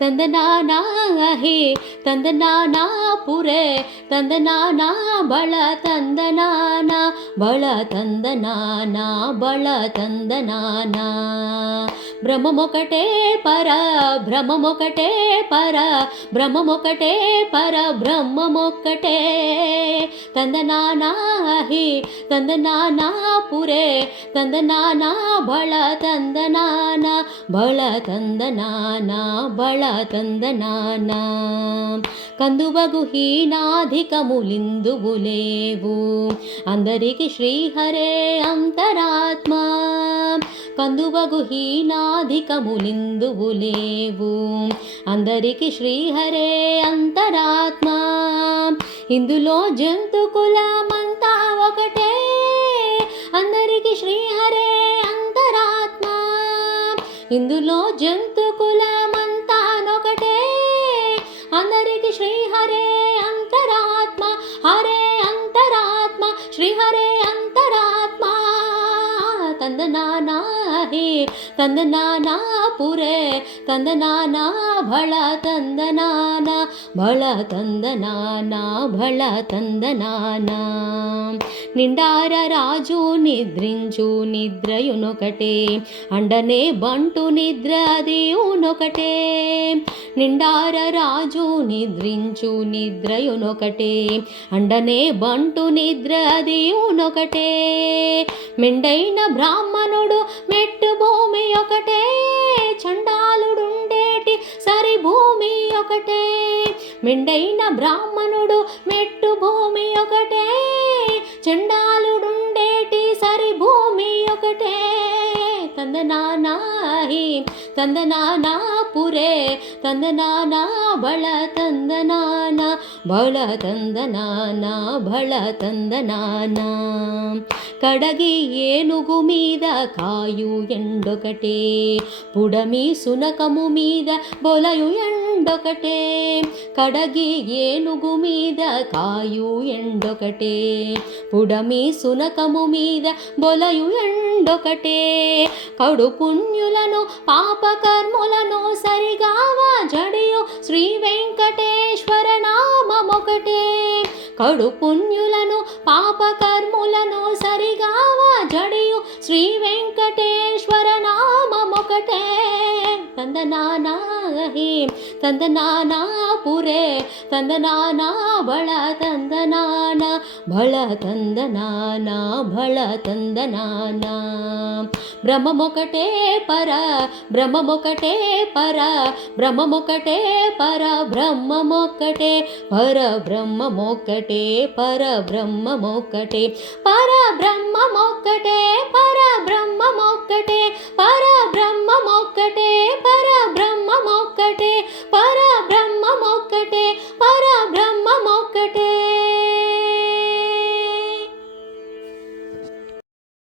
ತಂದನಾನಾ ಹೇ ತಂದನಾನಾ ಪುರೇ ತಂದನಾನಾ ಬಳ ತಂದನಾನಾ ಬಳ ತಂದನಾನಾ ಬಳ ತಂದನಾನಾ బ్రహ్మమొకటే పర బ్రహ్మమొకటే పర బ్రహ్మమొకటే పర బ్రహ్మమొక్కటే తందనానా హి తందనానా పురే తందనానా బళ తందనానా బళ తందనానా బళ తందనానా కందువగు హీనాధికములిందువు లేవు అందరికి శ్రీహరే అంతరాత్మ కందువగు హీనాధికములిందువు లేవు అందరికి శ్రీహరే అంతరాత్మ ఇందులో జంతు కులమంతా ఒకటే అందరికి శ్రీహరే అంతరాత్మ ఇందులో జంతు కులమంతా ఒకటే అందరికి శ్రీహరే అంతరాత్మ హరే అంతరాత్మ శ్రీహరే అంతరాత్మ ತಂದನಾನಾ ಹೇ ತಂದನಾನಾ ಪುರೇ ತಂದನಾನಾ ಭಳ ತಂದನಾನಾ ಭಳ ತಂದನಾನಾ ಭಳ ತಂದನಾನಾ నిండార రాజు నిద్రించు నిద్రయునొకటే అండనే బంటు నిద్ర అదియునొకటే నిండార రాజు నిద్రించు నిద్రయునొకటే అండనే బంటు నిద్ర అదియునొకటే మెండైన బ్రాహ్మణుడు మెట్టు భూమి ఒకటే చండాలుడుండేటి సరి భూమి ఒకటే మెండైన బ్రాహ్మణుడు మెట్టు భూమి ఒకటే చండాలుడుండేటి సరి భూమి ఒకటే ತಂದನಾನಾ ಹಿ ತಂದನಾನಾ ಪುರೇ ತಂದನಾನಾ ಬಳ ತಂದನಾನಾ ಬಳ ತಂದನಾನಾ ಬಳ ತಂದನಾನಾ కడగి ఏనుగు మీద కాయు ఎండొకటే పుడమి సునకము మీద బొలయు ఎండొకటే కడగి ఏనుగు మీద కాయు ఎండొకటే పుడమి సునకము మీద బొలయు ఎండొకటే కడు పుణ్యులను పాపకర్ములను సరిగావా జడియు శ్రీ వెంకటేశ్వర నామమొకటే కడు పుణ్యులను పాపకర్ములను సరిగావా జడియు శ్రీ వెంకటేశ్వర నామమొకటే ತಂದನಾನಾ ಹೇ ತಂದನಾನಾ ಪುರೇ ತಂದನಾನಾ ಬಳ ತಂದನಾನಾ ಬಳ ತಂದನಾನಾ ಬಳ ತಂದನಾನಾ ಬ್ರಹ್ಮಮೊಕಟೇ ಪರ ಬ್ರಹ್ಮಮೊಕಟೇ ಪರ ಬ್ರಹ್ಮಮೊಕಟೇ ಪರ ಬ್ರಹ್ಮಮೊಕ್ಕಟೇ ಪರ ಬ್ರಹ್ಮಮೊಕ್ಕಟೇ ಪರ ಬ್ರಹ್ಮಮೊಕ್ಕಟೇ ಪರ ಬ್ರಹ್ಮಮೊಕ್ಕಟೇ ಪರ